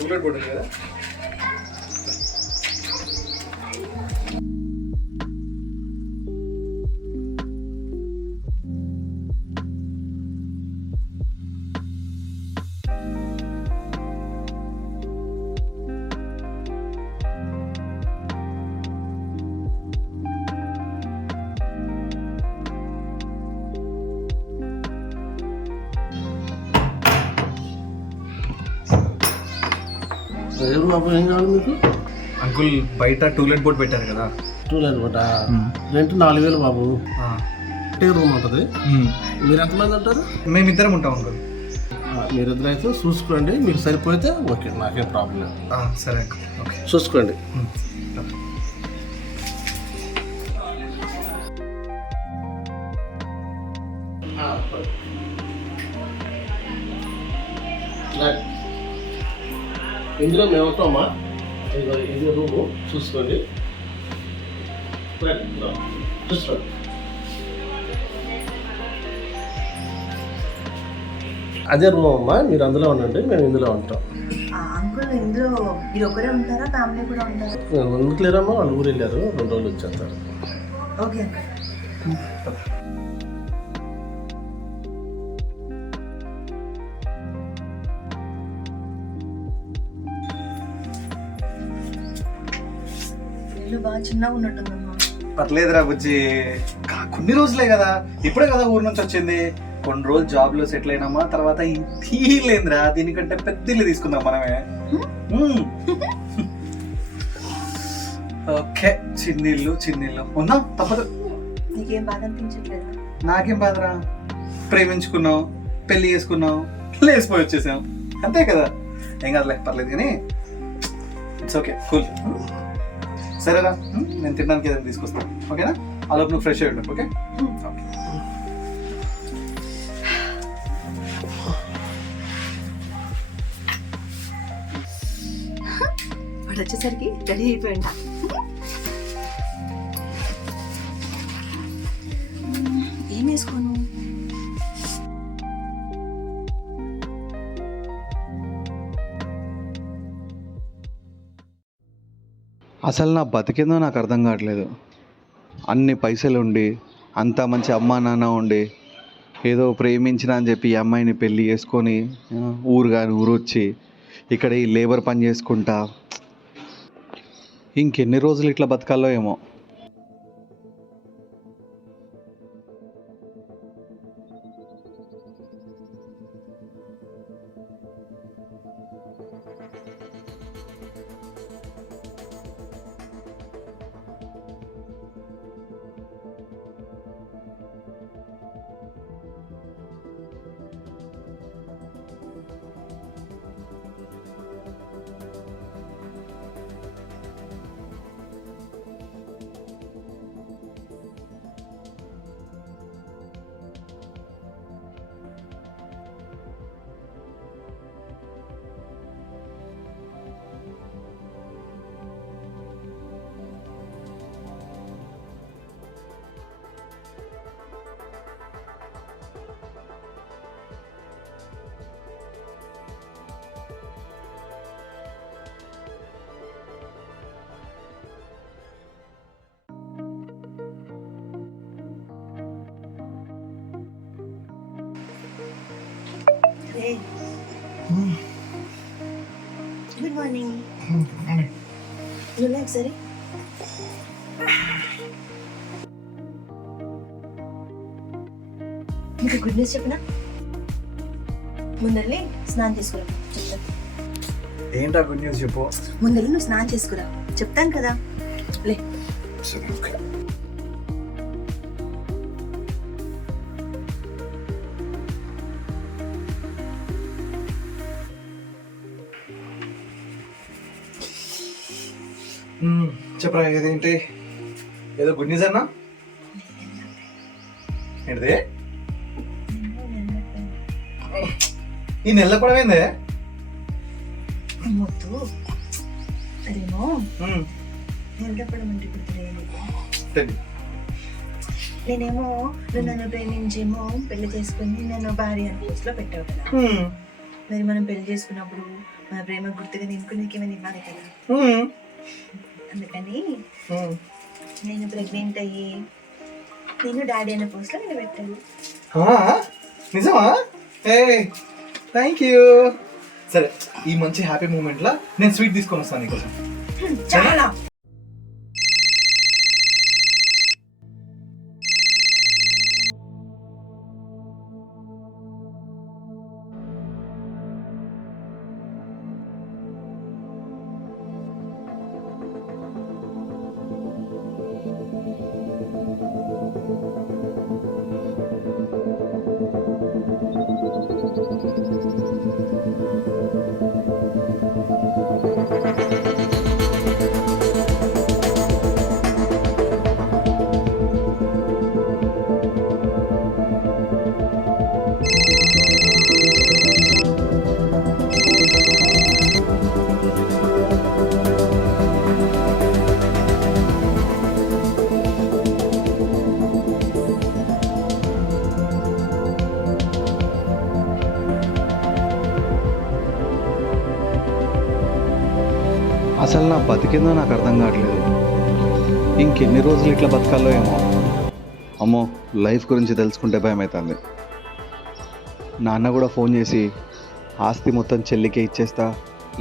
To let board ఉంది కదా. ఎవరు బాబు ఏం కావాలి మీకు? అంకుల్ బయట టూలెట్ బోర్డు పెట్టారు కదా. టూలెట్ బోర్డా? రెంట్ 4000 బాబు. ఒకటే రూమ్ ఉంటుంది. మీరు ఎంతమంది ఉంటారు? మేమిద్దరం ఉంటాం అంకుల్. మీరిద్దరు అయితే చూసుకోండి, మీకు సరిపోతే ఓకే, నాకేం ప్రాబ్లం లేదు. సరే అంకుల్, ఓకే చూసుకోండి. ఇందులో మేము ఉంటామా? ఇది రూము చూసుకోండి. చూసుకోండి. అదే రూమ్ అమ్మా, మీరు అందులో ఉండండి, మేము ఇందులో ఉంటాం. అంకుల్ ఇందులో మీరు ఒకరే ఉంటారా, ఫ్యామిలీ కూడా ఉంటారా? ఎందుకు లేరమ్మా, వాళ్ళు ఊరు వెళ్ళారు, 2 రోజులు వచ్చేస్తారు. Okay uncle. ఇల్లు బాగా చిన్నగా ఉన్నట్టుందమ్మా. పర్లేదురా బుజ్జి, కొన్ని రోజులే కదా, ఇప్పుడే కదా ఊరు నుంచి వచ్చింది. కొన్ని రోజులు జాబ్ లో సెటిల్ అయినామా, తర్వాత లేదురా, దీనికంటే పెద్ద ఇల్లు తీసుకుందాం మనమే. ఓకే, చిన్నిల్లు ఉన్నా తప్పదు. నీకేం బాధ అనిపించట్లేదా? నాకేం బాధరా, ప్రేమించుకున్నాం, పెళ్లి చేసుకున్నాం, లేసిపోయి వచ్చేసాం, అంతే కదా. ఏం కాదులే, పర్లేదు కానీ ఇట్స్ ఓకే, కూల్. సరేరా, నేను తినడానికి ఏదైనా తీసుకొస్తాను, ఓకేనా? ఆ లోపు నువ్వు ఫ్రెష్ అయ్యి ఉండు, ఓకే? ఓకే. వాడు వచ్చేసరికి రెడీ అయిపోయిందా? ఏం వేసుకోను? అసలు నా బతికేందో నాకు అర్థం కావట్లేదు. అన్ని పైసలు ఉండి, అంత మంచి అమ్మా నాన్న ఉండి, ఏదో ప్రేమించిన అని చెప్పి ఈ అమ్మాయిని పెళ్ళి చేసుకొని ఊరు కానీ ఊరు వచ్చి ఇక్కడ ఈ లేబర్ పని చేసుకుంటా ఇంకెన్ని రోజులు ఇట్లా బతకాలో ఏమో. Good morning. ఒకసారి మీకు గుడ్ న్యూస్ చెప్పినా? ముందెళ్ళి స్నానం చేసుకురా, చెప్తాను. ఏంటా గుడ్ న్యూస్ చెప్పు. ముందెళ్ళి నువ్వు స్నానం చేసుకురా, చెప్తాను కదా. లే. చెప్పరా, ఏదేంటి? ఏదో గుడ్ న్యూస్ అన్నా? ఏంటిది? ఈ నెల కూడా ఏందే? మొత్తు అదేమో నిలబడడం అంటే గుర్తులేదు. నేనేమో నువ్వు నన్ను ప్రేమించేమో పెళ్లి చేసుకుని నన్ను భార్య అని పోస్ట్లో పెట్టావు కదా. మరి మనం పెళ్లి చేసుకున్నప్పుడు మన ప్రేమ గుర్తుగా నీకు ఏమైనా ఇవ్వాలి కదా. అందుకని నేను ప్రెగ్నెంట్ అయ్యి నేను డాడీ అనే పోస్ట్లో నేను పెట్టాను. నిజమా? ఏ థ్యాంక్ యూ. సరే, ఈ మంచి హ్యాపీ మూమెంట్లో నేను స్వీట్ తీసుకొని వస్తాను నీకోసం. చాలా అసలు నా బతికిందో నాకు అర్థం కావట్లేదు. ఇంకెన్ని రోజులు ఇట్లా బతకాలో ఏమో. అమ్మో, లైఫ్ గురించి తెలుసుకుంటే భయం అవుతుంది. నాన్న కూడా ఫోన్ చేసి ఆస్తి మొత్తం చెల్లికే ఇచ్చేస్తా,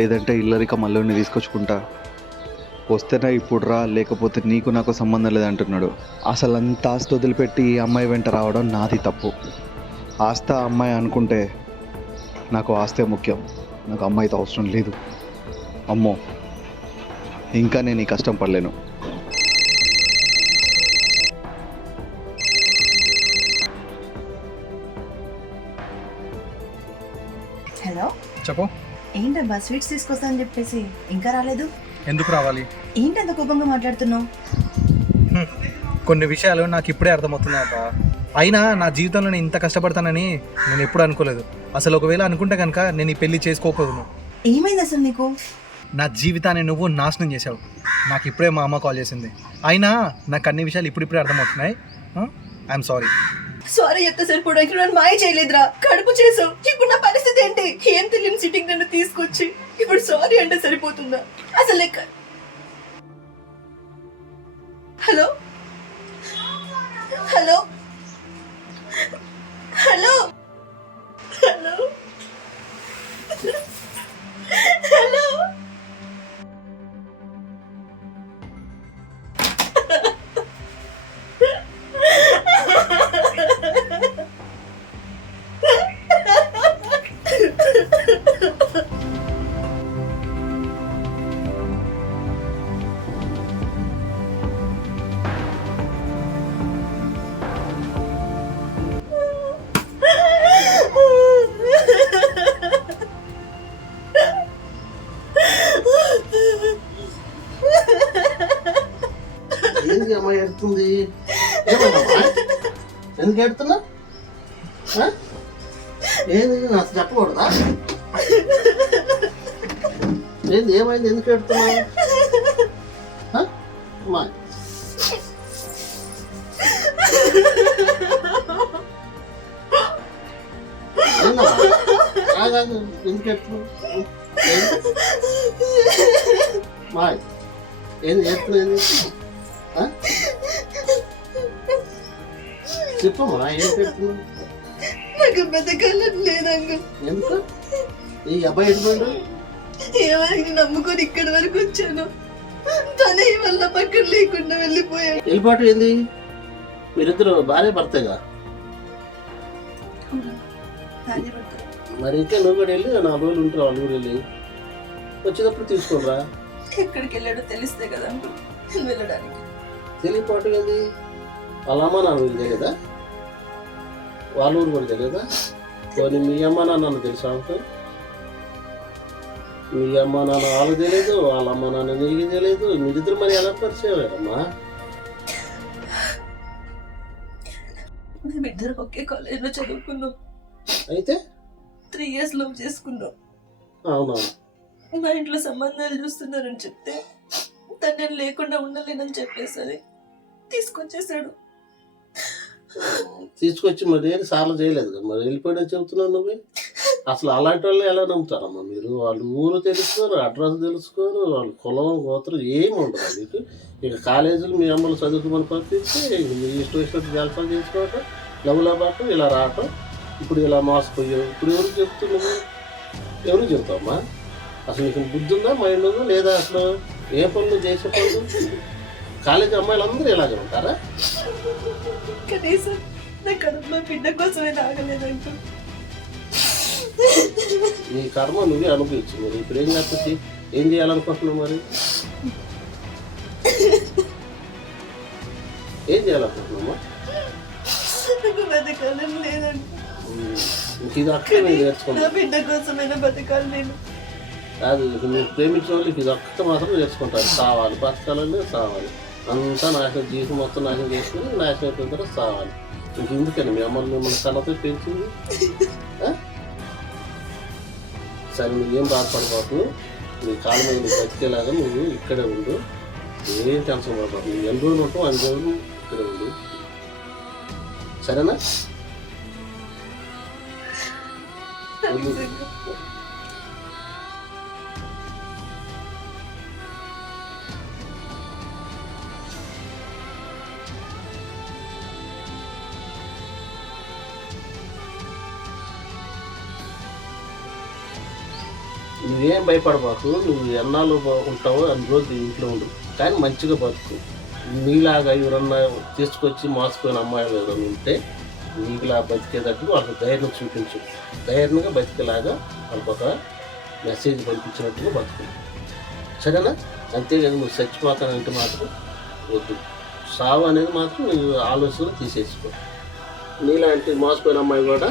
లేదంటే ఇల్లరిక మల్లుని తీసుకొచ్చుకుంటా, వస్తేనే ఇప్పుడు రా, లేకపోతే నీకు నాకు సంబంధం లేదంటున్నాడు. అసలు అంత ఆస్తి వదిలిపెట్టి ఈ అమ్మాయి వెంట రావడం నాది తప్పు. ఆస్తి అమ్మాయి అనుకుంటే నాకు ఆస్తే ముఖ్యం, నాకు అమ్మాయితో అవసరం లేదు. అమ్మో, ఇంకా నేను ఈ కష్టం పడలేను. హలో, చెప్పు. ఏంటబ్బా స్వీట్స్ తీసుకొస్తా అని చెప్పేసి ఇంకా రాలేదు? ఎందుకు రావాలి? ఏంటంత కోపంగా మాట్లాడుతున్నావు? కొన్ని విషయాలు నాకు ఇప్పుడే అర్థమవుతున్నాయట. అయినా నా జీవితంలో నేను ఇంత కష్టపడతానని నేను ఎప్పుడు అనుకోలేదు. అసలు ఒకవేళ అనుకుంటే కనుక నేను ఈ పెళ్లి చేసుకోకపోదును. ఏమైంది అసలు నీకు? నా జీవితాన్ని నువ్వు నాశనం చేసావు. నాకు ఇప్పుడే మా అమ్మ కాల్ చేసింది. అయినా నాకు అన్ని విషయాలు ఇప్పుడిప్పుడే అర్థమవుతున్నాయి. I'm sorry. సారీ చెప్తే సరిపోవడం, ఇక్కడ నన్ను మాయ చేయలేదురా, కడుపు చేసావు. ఇప్పుడు నా పరిస్థితి ఏంటి? ఏం తెలియని సిట్టింగ్ నన్ను తీసుకొచ్చి ఇప్పుడు సారీ అంటే సరిపోతుందా అసలు? లెక్క. Hello hello hello hello hello. ఏంది అమ్మాయి ఎడుతుంది? ఏమైందమ్మా? ఎందుకు ఎడుతున్నా? ఏంది నాకు చెప్పకూడదా? ఏంది ఏమైంది? ఎందుకు ఎడుతున్నా? అమ్మా ఎందుకు ఎడుతున్నావు? మాయ్ ఏంది ఎడుతున్నా? చెప్పమ్మా, ఏం పెడుతున్నావు? నాకు బతకాలని లేదంగా. ఎందుకు? ఈ అబ్బాయి ఎడిపోయాడు? ఎవరికి నమ్ముకొని ఇక్కడి వరకు వచ్చాను, తనే వల్ల పక్కన లేకుండా వెళ్ళిపోయాడు. వెళ్ళిపోవటం ఏంది? మీరిద్దరు భార్య భర్తగా? మరి ఇంకా నువ్వు కూడా వెళ్ళి 4 రోజులు ఉంటారు వాళ్ళ ఊరు వెళ్ళి. వచ్చేటప్పుడు తీసుకోరా. ఎక్కడికి వెళ్ళాడో తెలిస్తే కదా వెళ్ళడానికి. తెలియపోవటం ఏంది? వాళ్ళ అమ్మ నాన్న వీళ్ళు తెలియదా? వాళ్ళ ఊరు కూడా తెలియదా? పోనీ మీ అమ్మ నాన్న తెలుసా? మీ అమ్మ నాన్న వాళ్ళకి తెలియదు, వాళ్ళ అమ్మ నాన్న నీకు తెలియదు. మీరిద్దరు మరి ఎలా పరిచయం అమ్మా? మేమిద్దరు ఒకే కాలేజీలో చదువుకున్నాం. అయితే 3 years లవ్ చేసుకున్నాం. అవునా? మా ఇంట్లో సంబంధాలు చూస్తున్నారని చెప్తే తను నేను లేకుండా ఉండలేనని చెప్పేసరి తీసుకొచ్చేసాడు. తీసుకొచ్చి మరి ఏది సార్లు చేయలేదు కదా, మరి వెళ్ళిపోయినా చెబుతున్నావు నువ్వు. అసలు అలాంటి వాళ్ళు ఎలా నమ్ముతారమ్మా మీరు? వాళ్ళు ఊరు తెలుసుకోరు, అడ్రస్ తెలుసుకోరు, వాళ్ళు కులం గోత్రం ఏమి ఉండదు మీకు. ఇక కాలేజీలు మీ అమ్మలు చదువుకోమని పంపించి మీ ఇష్టం వచ్చినట్టు జలసాలు చేసుకోవటం, లవ్వులా పాటం, ఇలా రావటం, ఇప్పుడు ఇలా మోసపోయావు. ఇప్పుడు ఎవరికి చెప్తున్నావు? ఎవరికి చెప్తావమ్మా? అసలు నీకు బుద్ధి ఉందా, మైండ్ ఉందా లేదా? అసలు ఏ పనులు చేసే పనులు? కాలేజీ అమ్మాయిలు అందరూ ఇలాగే ఉంటారా? కనీసం నా కడుపు బిడ్డ కోసమే తాగలేదంటూ నీ కర్మ నువ్వే అనుభవించు. మరి ఇప్పుడు ఏం చేస్తుంది? ఏం చేయాలనుకుంటున్నావు మరి? ఏం చేయాలనుకుంటున్నామా? నాకు బతకాలని లేదంట. ఇంక ఇది అక్కడ నేను నేర్చుకుంటా. నా బిడ్డ కోసమైనా బతకాలి నేను. కాదు, మీరు ప్రేమించిన వాళ్ళు ఇది ఒక్క మాత్రం నేర్చుకుంటారు. సావాలి, బతకాలని సావాలి. అంతా నాశనం, జీవితం మొత్తం నాశనం చేసుకుని నాశనం అయిపోయిన తర్వాత సావాలి. ఇంకెందుకని మీ అమ్మలు మిమ్మల్ని కళ్ళతో పెంచింది? సరే, నువ్వేం బాధపడబాకు. నీ కాలం మీద నువ్వు బతికేలాగా నువ్వు ఇక్కడే ఉండు. ఏం టెన్షన్ పడబాకు. నువ్వు ఎన్ని రోజులు ఉంటావు అన్ని రోజులు ఇక్కడే ఉండు. సరేనా? నువ్వేం భయపడబాకు. నువ్వు ఎన్నాళ్ళు ఉంటావో అన్ని రోజులు ఇంట్లో ఉండు, కానీ మంచిగా బతుకు. నీలాగా ఎవరన్నా తీసుకొచ్చి మోసపోయిన అమ్మాయిలు ఎవరైనా ఉంటే నీకులా బతికేటట్టు వాళ్ళకి ధైర్యం చూపించు. ధైర్యంగా బతికేలాగా వాళ్ళకి ఒక మెసేజ్ పంపించినట్టుగా బతుకు. సరేనా? అంతేగాని నువ్వు చచ్చిపోతానంటే మాత్రం వద్దు. సావు అనేది మాత్రం నువ్వు ఆలోచన తీసేసుకో. నీలాంటి మోసపోయిన అమ్మాయి కూడా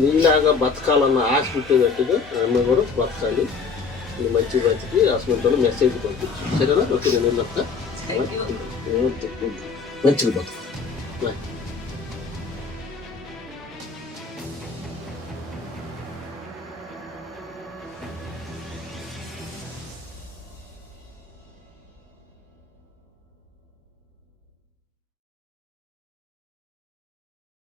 నీలాగా బతకాలన్న ఆశ పెట్టేటట్టుగా అమ్మాయి కూడా బతకాలి. నువ్వు మంచి బతికి అసలు మెసేజ్ పంపించు. సరేనా? ఓకే, నేను మంచిగా బతుకు.